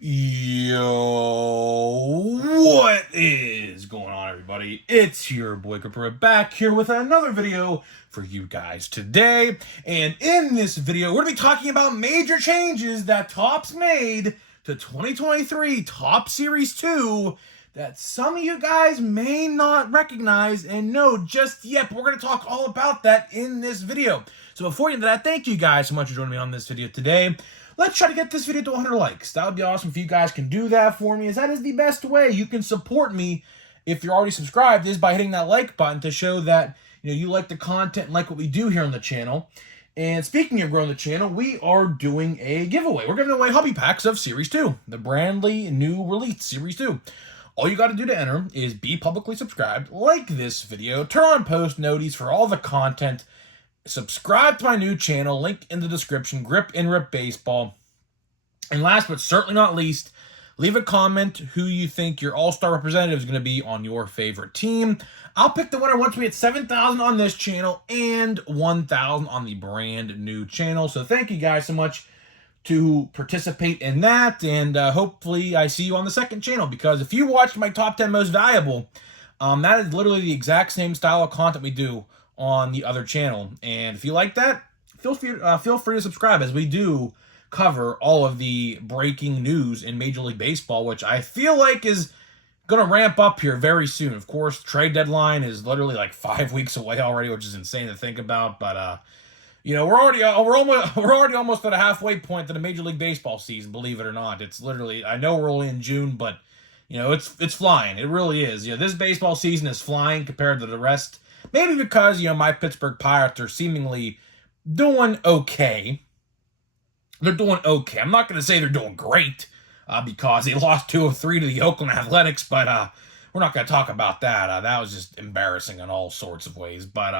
Yo, what is going on, everybody? It's your boy Cooper back here with another video for you guys today. And in this video, we're going to be talking about major changes that Topps made to 2023 Topps Series 2 that some of you guys may not recognize and know just yet. But we're going to talk all about that in this video. So before you get into that, thank you guys so much for joining me on this video today. Let's try to get this video to 100 likes. That would be awesome if you guys can do that for me, as that is the best way you can support me if you're already subscribed, is by hitting that like button to show that you like the content and like what we do here on the channel. And speaking of growing the channel, we are doing a giveaway. We're giving away hobby packs of Series 2, the brandly new release Series 2. All you got to do to enter is be publicly subscribed, like this video, turn on post notifications for all the content, subscribe to my new channel, link in the description, Grip and Rip Baseball. And last but certainly not least, leave a comment who you think your all-star representative is going to be on your favorite team. I'll pick the winner once we hit 7,000 on this channel and 1,000 on the brand new channel. So thank you guys so much to participate in that, and hopefully I see you on the second channel, because if you watched my top 10 most valuable, that is literally the exact same style of content we do on the other channel. And if you like that, feel free to subscribe, as we do cover all of the breaking news in Major League Baseball, which I feel like is going to ramp up here very soon. Of course, trade deadline is literally like 5 weeks away already, which is insane to think about. But we're already almost at a halfway point to the Major League Baseball season. Believe it or not, it's literally, I know we're only in June, but it's flying. It really is. This baseball season is flying compared to the rest. Maybe because my Pittsburgh Pirates are seemingly doing okay. They're doing okay. I'm not going to say they're doing great, because they lost 2-3 to the Oakland Athletics, but we're not going to talk about that. That was just embarrassing in all sorts of ways. But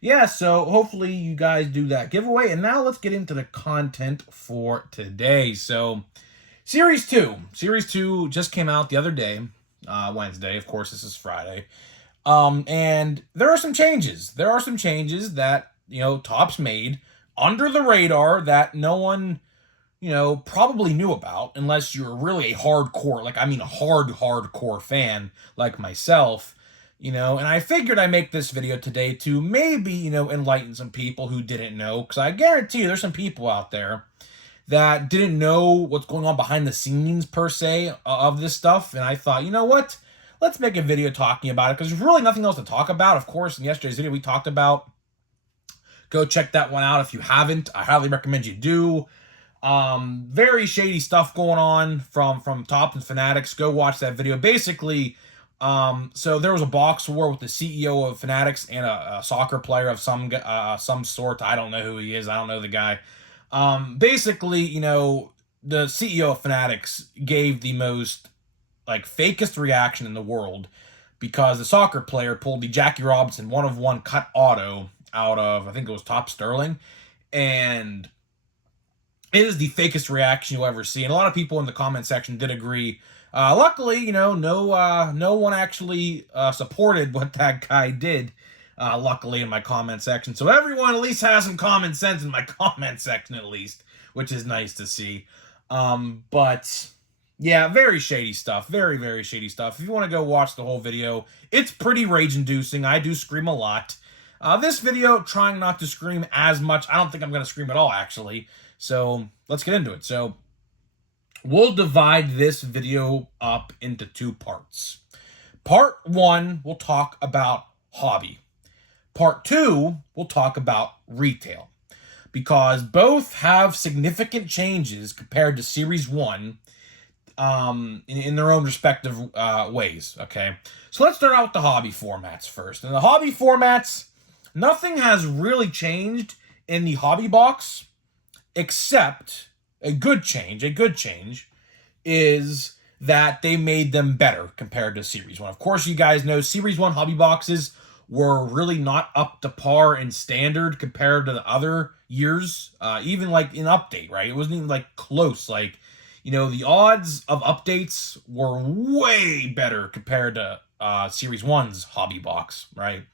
yeah, so hopefully you guys do that giveaway. And now let's get into the content for today. So Series 2 just came out the other day, Wednesday. Of course, this is Friday. And there are some changes. There are some changes that, Topps made under the radar that no one, probably knew about, unless you're really a hardcore, hardcore fan like myself, and I figured I'd make this video today to maybe, enlighten some people who didn't know, because I guarantee you there's some people out there that didn't know what's going on behind the scenes, per se, of this stuff. And I thought, you know what? Let's make a video talking about it, because there's really nothing else to talk about. Of course, in yesterday's video, we talked about, go check that one out if you haven't. I highly recommend you do. Very shady stuff going on from Topps and Fanatics. Go watch that video. Basically, so there was a box war with the CEO of Fanatics and a soccer player of some sort. I don't know who he is. I don't know the guy. Basically, the CEO of Fanatics gave the most fakest reaction in the world, because the soccer player pulled the Jackie Robinson 1/1 cut auto out of, I think it was Top Sterling, and it is the fakest reaction you'll ever see. And a lot of people in the comment section did agree. Luckily, no one actually supported what that guy did. Luckily, in my comment section, so everyone at least has some common sense in my comment section, at least, which is nice to see. But yeah, very shady stuff. Very, very shady stuff. If you want to go watch the whole video, it's pretty rage-inducing. I do scream a lot. This video, trying not to scream as much. I don't think I'm going to scream at all, actually. So let's get into it. So we'll divide this video up into two parts. Part 1, we'll talk about hobby. Part 2, we'll talk about retail, because both have significant changes compared to Series 1 in their own respective ways, okay? So let's start out with the hobby formats first. In the hobby formats, nothing has really changed in the hobby box, except a good change is that they made them better compared to Series 1. Of course, you guys know Series 1 hobby boxes were really not up to par in standard compared to the other years, even in update, right? It wasn't even close. The odds of updates were way better compared to Series 1's hobby box, right?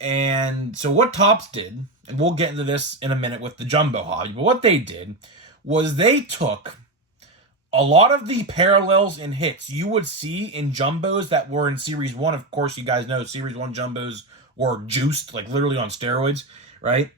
And so what Topps did, and we'll get into this in a minute with the jumbo hobby, but what they did was they took a lot of the parallels and hits you would see in jumbos that were in Series 1. Of course, you guys know Series 1 jumbos were juiced, like literally on steroids, right?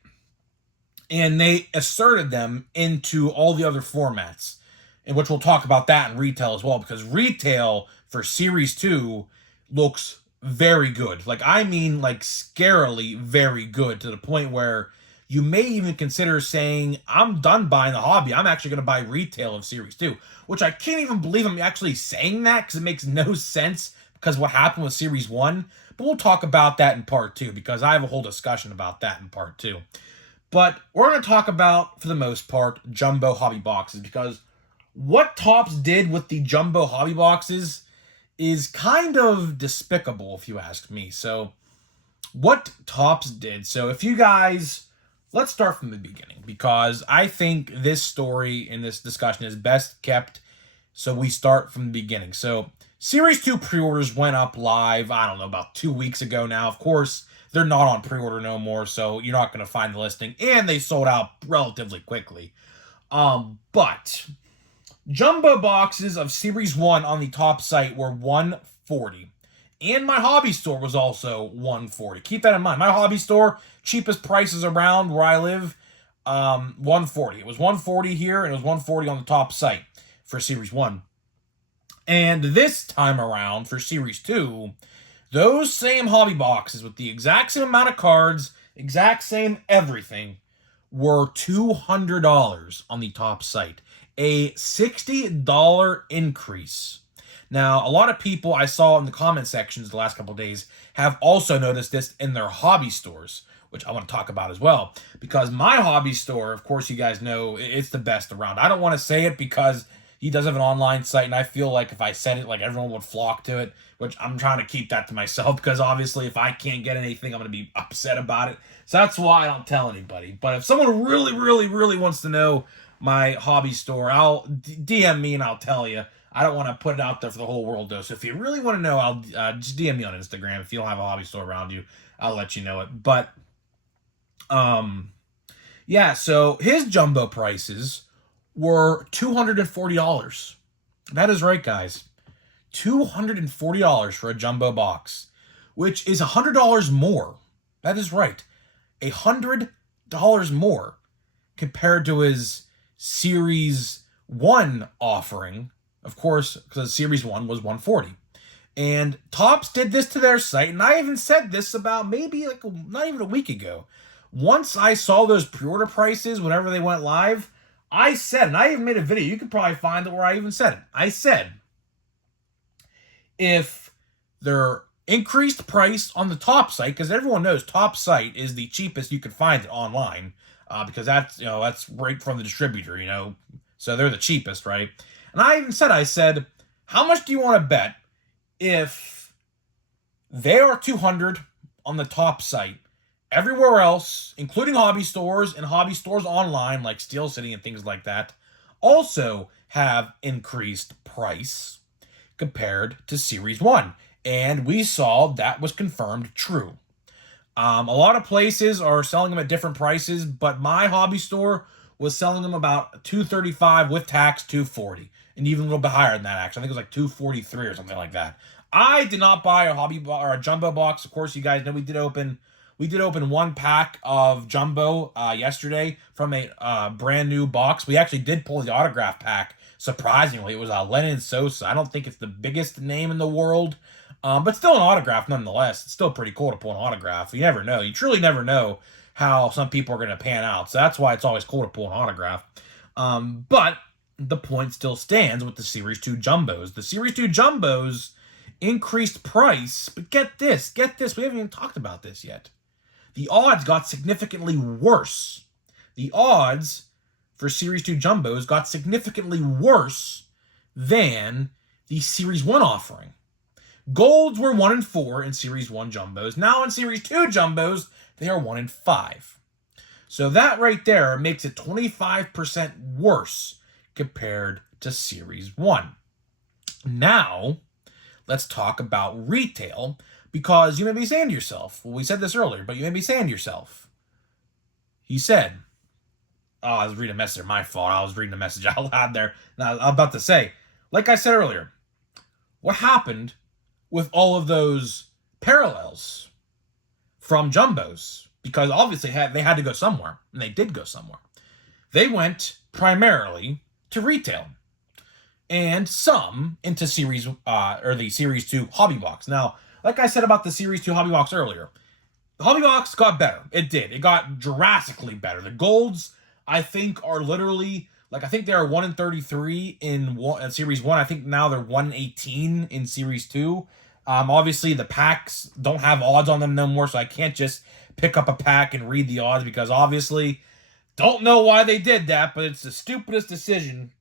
And they asserted them into all the other formats, in which we'll talk about that in retail as well, because retail for Series 2 looks very good. Like, I mean, like, scarily very good, to the point where you may even consider saying, I'm done buying the hobby. I'm actually going to buy retail of Series 2, which I can't even believe I'm actually saying that, because it makes no sense because what happened with Series 1. But we'll talk about that in part 2, because I have a whole discussion about that in part 2. But we're going to talk about, for the most part, jumbo hobby boxes, because what Topps did with the jumbo hobby boxes is kind of despicable, if you ask me. So, what Topps did. So, if you guys, let's start from the beginning, because I think this story in this discussion is best kept. So, we start from the beginning. So, Series 2 pre-orders went up live, I don't know, about 2 weeks ago now. Of course, they're not on pre-order no more, so you're not going to find the listing. And they sold out relatively quickly. But jumbo boxes of Series 1 on the top site were $140. And my hobby store was also $140. Keep that in mind. My hobby store, cheapest prices around where I live, $140. It was $140 here, and it was $140 on the top site for Series 1. And this time around, for Series 2, those same hobby boxes with the exact same amount of cards, exact same everything, were $200 on the top site. A $60 increase. Now, a lot of people I saw in the comment sections the last couple of days have also noticed this in their hobby stores, which I want to talk about as well. Because my hobby store, of course, you guys know, it's the best around. I don't want to say it because he does have an online site, and I feel like if I said it, like, everyone would flock to it, which I'm trying to keep that to myself, because obviously if I can't get anything, I'm going to be upset about it. So that's why I don't tell anybody. But if someone really, really, really wants to know my hobby store, I'll DM me and I'll tell you. I don't want to put it out there for the whole world, though. So if you really want to know, I'll just DM me on Instagram. If you don't have a hobby store around you, I'll let you know it. But, yeah, so his jumbo prices were $240. That is right, guys. $240 for a jumbo box, which is $100 more. That is right. $100 more compared to his Series 1 offering. Of course, because Series 1 was $140. And Topps did this to their site, and I even said this about maybe like not even a week ago. Once I saw those pre-order prices, whenever they went live, I said, and I even made a video, you could probably find it where I even said it. I said, if their increased price on the top site, because everyone knows top site is the cheapest you could find it online, because that's right from the distributor, so they're the cheapest, right? And I even said, I said, how much do you want to bet if they are $200 on the top site, everywhere else, including hobby stores and hobby stores online like Steel City and things like that, also have increased price compared to Series 1. And we saw that was confirmed true. A lot of places are selling them at different prices, but my hobby store was selling them about $235 with tax, $240. And even a little bit higher than that, actually. I think it was like $243 or something like that. I did not buy a hobby or a jumbo box. Of course, you guys know we did open one pack of jumbo yesterday from a brand new box. We actually did pull the autograph pack. Surprisingly, it was Lennon Sosa. I don't think it's the biggest name in the world, but still an autograph nonetheless. It's still pretty cool to pull an autograph. You never know. You truly never know how some people are going to pan out. So that's why it's always cool to pull an autograph. But the point still stands with the Series 2 jumbos. The Series 2 jumbos increased price, but get this. We haven't even talked about this yet. The odds got significantly worse. The odds for Series 2 jumbos got significantly worse than the Series 1 offering. Golds were 1 in 4 in Series 1 jumbos. Now in Series 2 jumbos, they are 1 in 5. So that right there makes it 25% worse compared to Series 1. Now, let's talk about retail, because you may be saying to yourself, well, we said this earlier, but you may be saying to yourself, he said, Oh, I was reading a message. My fault. I was reading a message out loud there. Now, I'm about to say, like I said earlier, what happened with all of those parallels from jumbos? Because obviously they had to go somewhere, and they did go somewhere. They went primarily to retail, and some into the Series 2 Hobby Box. Now, like I said about the Series 2 Hobby Box earlier, the Hobby Box got better. It did. It got drastically better. The golds, I think, are literally, like, I think they are 1 in 33 in Series 1. I think now they're 1 in 18 in Series 2. Obviously, the packs don't have odds on them no more, so I can't just pick up a pack and read the odds, because obviously, don't know why they did that, but it's the stupidest decision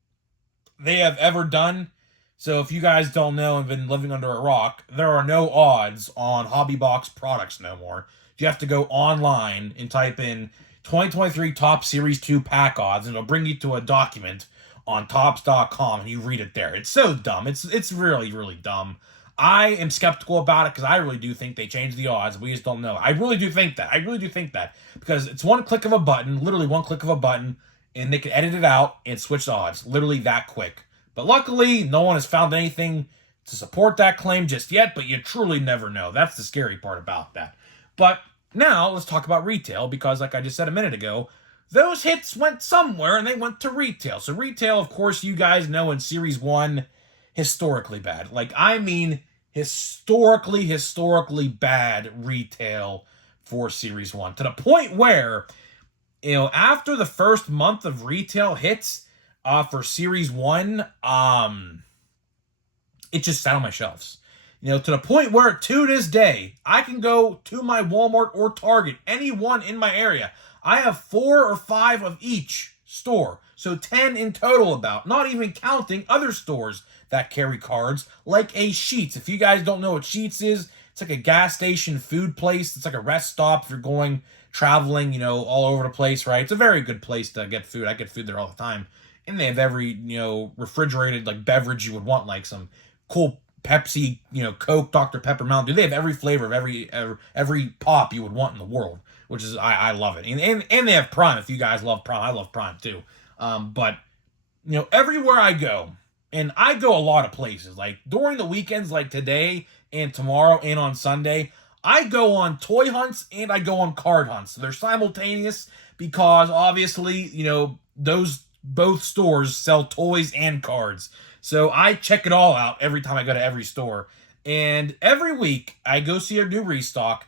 they have ever done. So if you guys don't know and been living under a rock, there are no odds on Hobby Box products no more. You have to go online and type in 2023 Top Series 2 pack odds, and it'll bring you to a document on Topps.com, and you read it there. It's so dumb. It's really, really dumb. I am skeptical about it because I really do think they changed the odds. We just don't know. I really do think that. I really do think that. Because it's one click of a button, literally one click of a button, and they can edit it out and switch the odds. Literally that quick. But luckily, no one has found anything to support that claim just yet, but you truly never know. That's the scary part about that. But now, let's talk about retail, because like I just said a minute ago, those hits went somewhere, and they went to retail. So retail, of course, you guys know in Series 1, historically bad. Like, I mean, historically bad retail for Series 1. To the point where, after the first month of retail hits for Series 1, it just sat on my shelves. To the point where, to this day, I can go to my Walmart or Target, any one in my area. I have 4 or 5 of each store. So 10 in total about, not even counting other stores that carry cards, like a Sheetz. If you guys don't know what Sheetz is, it's like a gas station food place. It's like a rest stop if you're going traveling, all over the place, right? It's a very good place to get food. I get food there all the time. And they have every, refrigerated, like, beverage you would want, like some cool Pepsi, Coke, Dr. Pepper, Mountain Dew. They have every flavor of every pop you would want in the world, which is, I love it. And they have Prime. If you guys love Prime, I love Prime too. But, everywhere I go, and I go a lot of places, like during the weekends, like today and tomorrow and on Sunday, I go on toy hunts and I go on card hunts. So they're simultaneous because obviously, those both stores sell toys and cards. So I check it all out every time I go to every store. And every week I go see a new restock,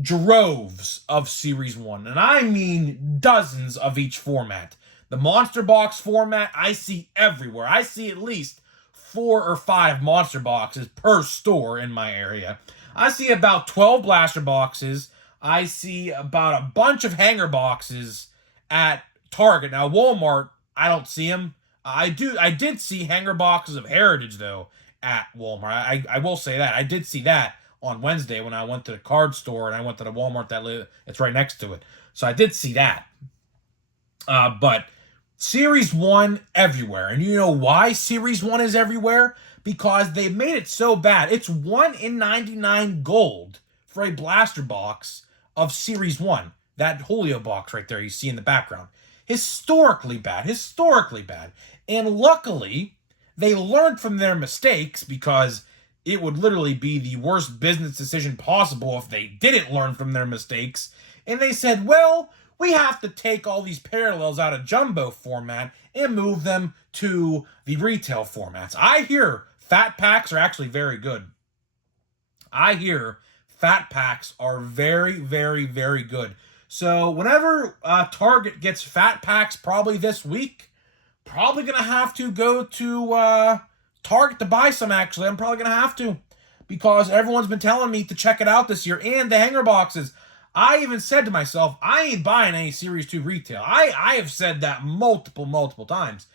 droves of Series 1. And I mean dozens of each format. The Monster Box format, I see everywhere. I see at least 4 or 5 Monster Boxes per store in my area. I see about 12 Blaster Boxes. I see about a bunch of Hanger Boxes at Target. Now, Walmart, I don't see them. I did see Hanger Boxes of Heritage, though, at Walmart. I will say that. I did see that on Wednesday when I went to the card store and I went to the Walmart that's right next to it. So I did see that. But Series 1 everywhere. And you know why Series 1 is everywhere? Because they made it so bad. It's 1 in 99 gold for a blaster box of Series 1. That Julio box right there you see in the background. Historically bad. Historically bad. And luckily, they learned from their mistakes, because it would literally be the worst business decision possible if they didn't learn from their mistakes. And they said, well, we have to take all these parallels out of jumbo format and move them to the retail formats. I hear fat packs are actually very good. I hear fat packs are very, very, very good. So whenever Target gets fat packs, probably this week, probably going to have to go to Target to buy some, actually. I'm probably going to have to, because everyone's been telling me to check it out this year. And the Hanger Boxes. I even said to myself, I ain't buying any Series 2 retail. I have said that multiple times.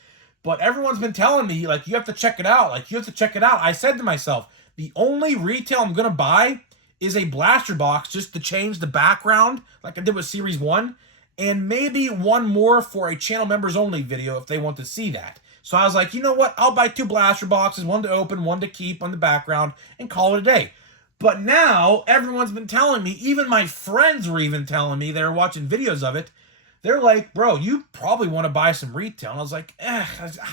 But everyone's been telling me, like, you have to check it out. Like, you have to check it out. I said to myself, the only retail I'm going to buy is a blaster box just to change the background, like I did with Series 1. And maybe one more for a channel members only video if they want to see that. So I was like, you know what? I'll buy 2 blaster boxes, one to open, one to keep on the background, and call it a day. But now, everyone's been telling me, even my friends were even telling me, they were watching videos of it, they're like, bro, you probably want to buy some retail. And I was like, I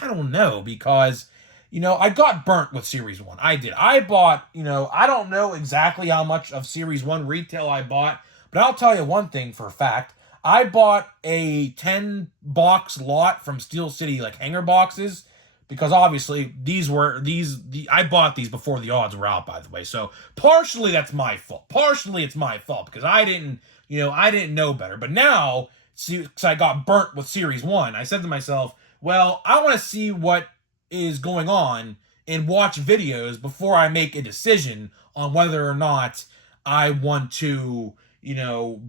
don't know, because, I got burnt with Series 1. I did. I bought, I don't know exactly how much of Series 1 retail I bought, but I'll tell you one thing for a fact. I bought a 10-box lot from Steel City, like hanger boxes, because obviously I bought these before the odds were out, by the way. So partially that's my fault. Partially it's my fault because I didn't know better. But now, since I got burnt with Series 1, I said to myself, well, I want to see what is going on and watch videos before I make a decision on whether or not I want to,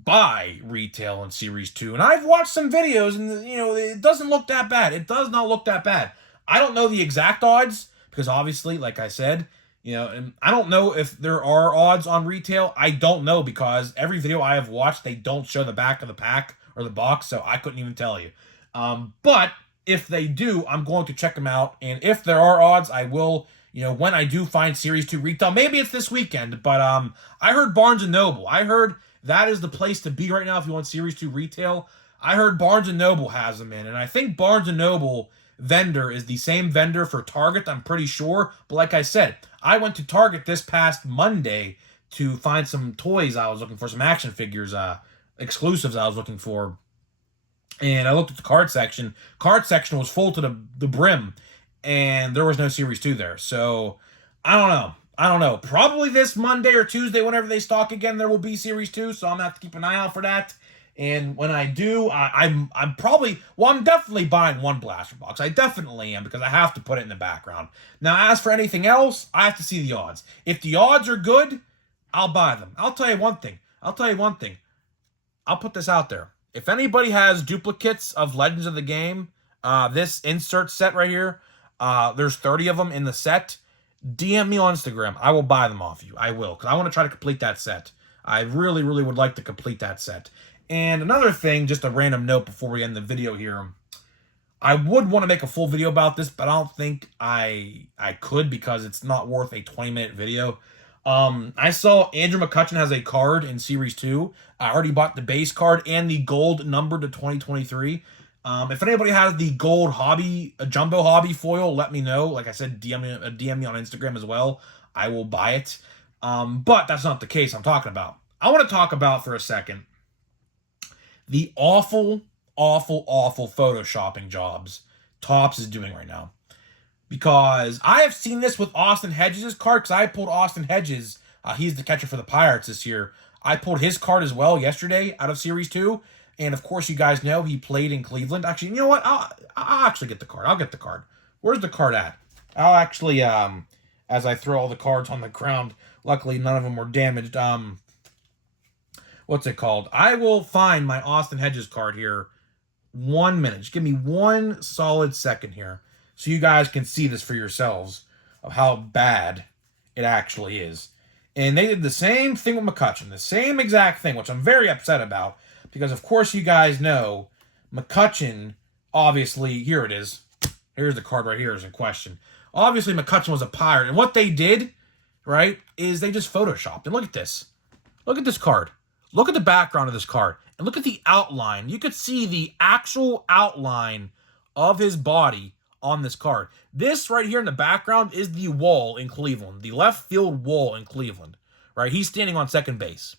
buy retail in Series 2. And I've watched some videos and, it doesn't look that bad. It does not look that bad. I don't know the exact odds because obviously, like I said, and I don't know if there are odds on retail. I don't know because every video I have watched, they don't show the back of the pack or the box, so I couldn't even tell you. But if they do, I'm going to check them out. And if there are odds, I will, when I do find Series 2 retail, maybe it's this weekend, but I heard Barnes & Noble. I heard that is the place to be right now if you want Series 2 retail. I heard Barnes & Noble has them in, and I think Barnes & Noble vendor is the same vendor for Target, I'm pretty sure. But like I said, I went to Target this past Monday to find some toys I was looking for, some action figures, exclusives I was looking for. And I looked at the card section. Card section was full to the brim, and there was no Series 2 there. So, I don't know. Probably this Monday or Tuesday, whenever they stock again, there will be Series 2, so I'm going to have to keep an eye out for that. And when I do, I'm definitely buying one blaster box. I definitely am, because I have to put it in the background. Now, as for anything else, I have to see the odds. If the odds are good, I'll buy them. I'll tell you one thing. I'll put this out there. If anybody has duplicates of Legends of the Game, this insert set right here, there's 30 of them in the set, DM me on Instagram. I will buy them off you. I will, because I want to try to complete that set. I really, really would like to complete that set. And another thing, just a random note before we end the video here. I would want to make a full video about this, but I don't think I could because it's not worth a 20-minute video. I saw Andrew McCutchen has a card in Series 2. I already bought the base card and the gold number to 2023. If anybody has the gold jumbo hobby foil, let me know. Like I said, DM me on Instagram as well. I will buy it. But that's not the case I'm talking about. I want to talk about for a second the awful photoshopping jobs Topps is doing right now. Because I have seen this with Austin Hedges' card, because I pulled Austin Hedges. He's the catcher for the Pirates this year. I pulled his card as well yesterday out of Series 2. And of course, you guys know he played in Cleveland. Actually, you know what? I'll actually get the card. I'll get the card. Where's the card at? I'll actually, as I throw all the cards on the ground, luckily none of them were damaged. What's it called? I will find my Austin Hedges card here. 1 minute. Just give me 1 solid second here so you guys can see this for yourselves of how bad it actually is. And they did the same thing with McCutchen. The same exact thing, which I'm very upset about. Because, of course, you guys know McCutchen, obviously, here it is. Here's the card right here is in question. Obviously, McCutchen was a Pirate. And what they did, right, is they just photoshopped. And look at this. Look at this card. Look at the background of this card. And look at the outline. You could see the actual outline of his body on this card. This right here in the background is the wall in Cleveland. The left field wall in Cleveland. Right? He's standing on second base.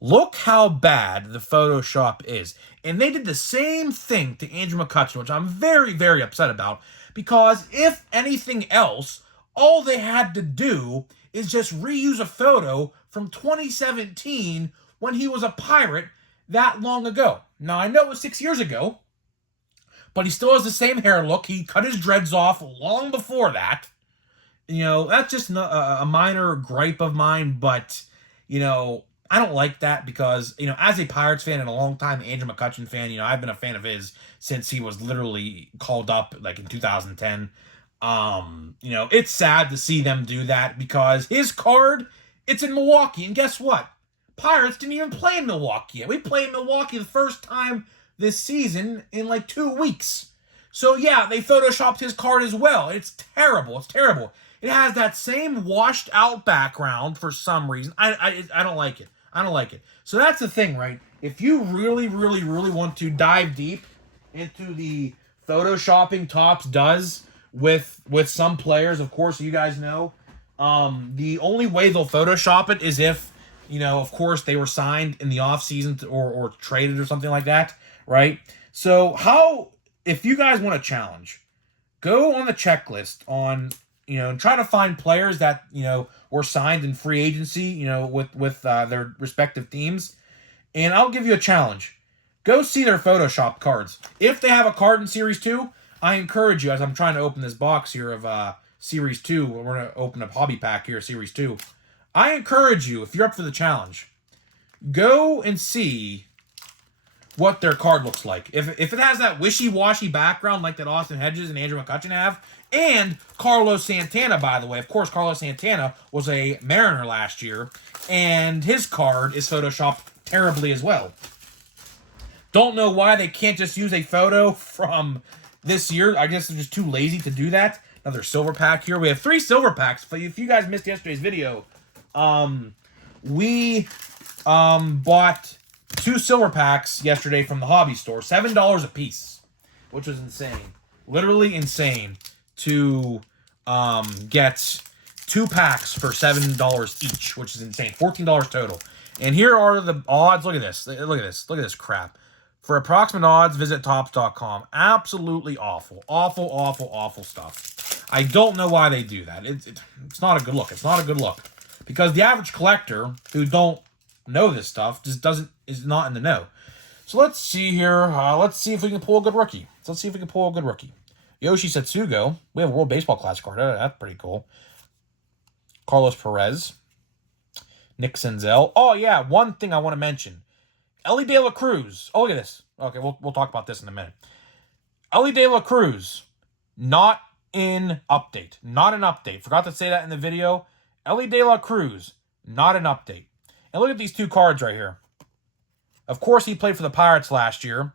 Look how bad the Photoshop is. And they did the same thing to Andrew McCutchen, which I'm very, very upset about. Because if anything else, all they had to do is just reuse a photo from 2017 when he was a Pirate that long ago. Now, I know it was 6 years ago, but he still has the same hair look. He cut his dreads off long before that. That's just a minor gripe of mine, but, I don't like that because, as a Pirates fan and a long-time Andrew McCutchen fan, I've been a fan of his since he was literally called up, like, in 2010. It's sad to see them do that because his card, it's in Milwaukee, and guess what? Pirates didn't even play in Milwaukee yet. We played in Milwaukee the first time this season in, like, 2 weeks. So, yeah, they photoshopped his card as well. It's terrible. It's terrible. It has that same washed-out background for some reason. I don't like it. I don't like it. So that's the thing, right? if you really, really, really want to dive deep into the photoshopping Topps does with some players, of course, you guys know, the only way they'll Photoshop it is if, you know, of course, they were signed in the offseason or traded or something like that, right? So if you guys want a challenge, go on the checklist on, you know, and try to find players that, you know, were signed in free agency, you know, with their respective teams. And I'll give you a challenge. Go see their Photoshop cards. If they have a card in Series 2, I encourage you, as I'm trying to open this box here of Series 2, we're going to open a hobby pack here, Series 2. I encourage you, if you're up for the challenge, go and see what their card looks like. If it has that wishy-washy background like that Austin Hedges and Andrew McCutchen have, and Carlos Santana, by the way. Of course, Carlos Santana was a Mariner last year, and his card is photoshopped terribly as well. Don't know why they can't just use a photo from this year. I guess they're just too lazy to do that. Another silver pack here. We have 3 silver packs. If you guys missed yesterday's video, we bought 2 silver packs yesterday from the hobby store, $7 a piece, which was insane, literally insane to get 2 packs for $7 each, which is insane, $14 total. And here are the odds. Look at this. Look at this. Look at this crap. For approximate odds, visit Topps.com. Absolutely awful, awful, awful, awful stuff. I don't know why they do that. It's not a good look. It's not a good look because the average collector who don't know this stuff just is not in the know. So let's see here. Let's see if we can pull a good rookie. Yoshi Setsugo. We have a World Baseball Classic card. That's pretty cool. Carlos Perez. Nick Senzel. Oh yeah, one thing I want to mention. Ellie De La Cruz. Oh, look at this. Okay, we'll talk about this in a minute. Ellie De La Cruz. Not in update. Not an update. Forgot to say that in the video. Ellie De La Cruz. Not an update. And look at these 2 cards right here. Of course, he played for the Pirates last year.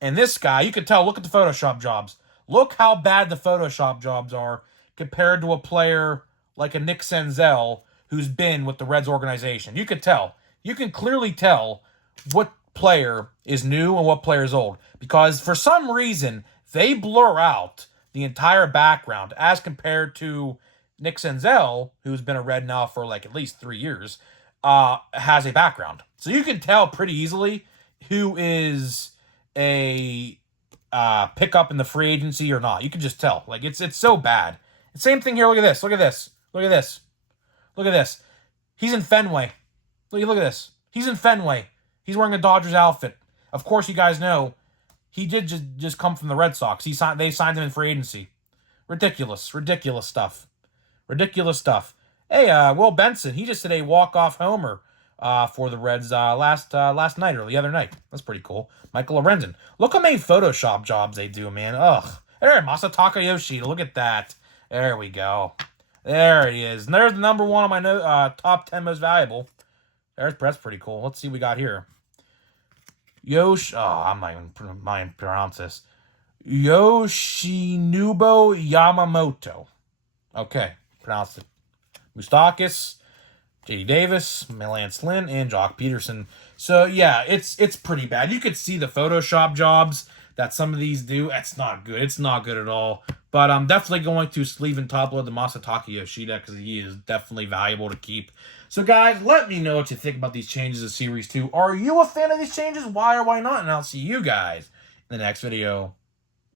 And this guy, you can tell, look at the Photoshop jobs. Look how bad the Photoshop jobs are compared to a player like a Nick Senzel who's been with the Reds organization. You could tell. You can clearly tell what player is new and what player is old. Because for some reason, they blur out the entire background as compared to Nick Senzel, who's been a Red now for like at least 3 years, has a background. So you can tell pretty easily who is a pickup in the free agency or not. You can just tell. Like, it's so bad. Same thing here. Look at this. Look at this. Look at this. Look at this. He's in Fenway. Look at this. He's in Fenway. He's wearing a Dodgers outfit. Of course, you guys know he did just come from the Red Sox. They signed him in free agency. Ridiculous. Ridiculous stuff. Ridiculous stuff. Hey, Will Benson, he just did a walk-off homer for the Reds last night or the other night. That's pretty cool. Michael Lorenzen. Look how many Photoshop jobs they do, man. Ugh. There, Masataka Yoshida. Look at that. There we go. There he is. And there's the number 1 on my top 10 most valuable. That's pretty cool. Let's see what we got here. I'm not even pronounce this. Yoshinobu Yamamoto. Okay, pronounced it. Mustakis, J.D. Davis, Lance Lynn, and Jock Peterson. So yeah, it's pretty bad. You could see the Photoshop jobs that some of these do. It's not good. It's not good at all. But I'm definitely going to sleeve and top load the Masataka Yoshida because he is definitely valuable to keep. So guys, let me know what you think about these changes of Series 2. Are you a fan of these changes? Why or why not? And I'll see you guys in the next video.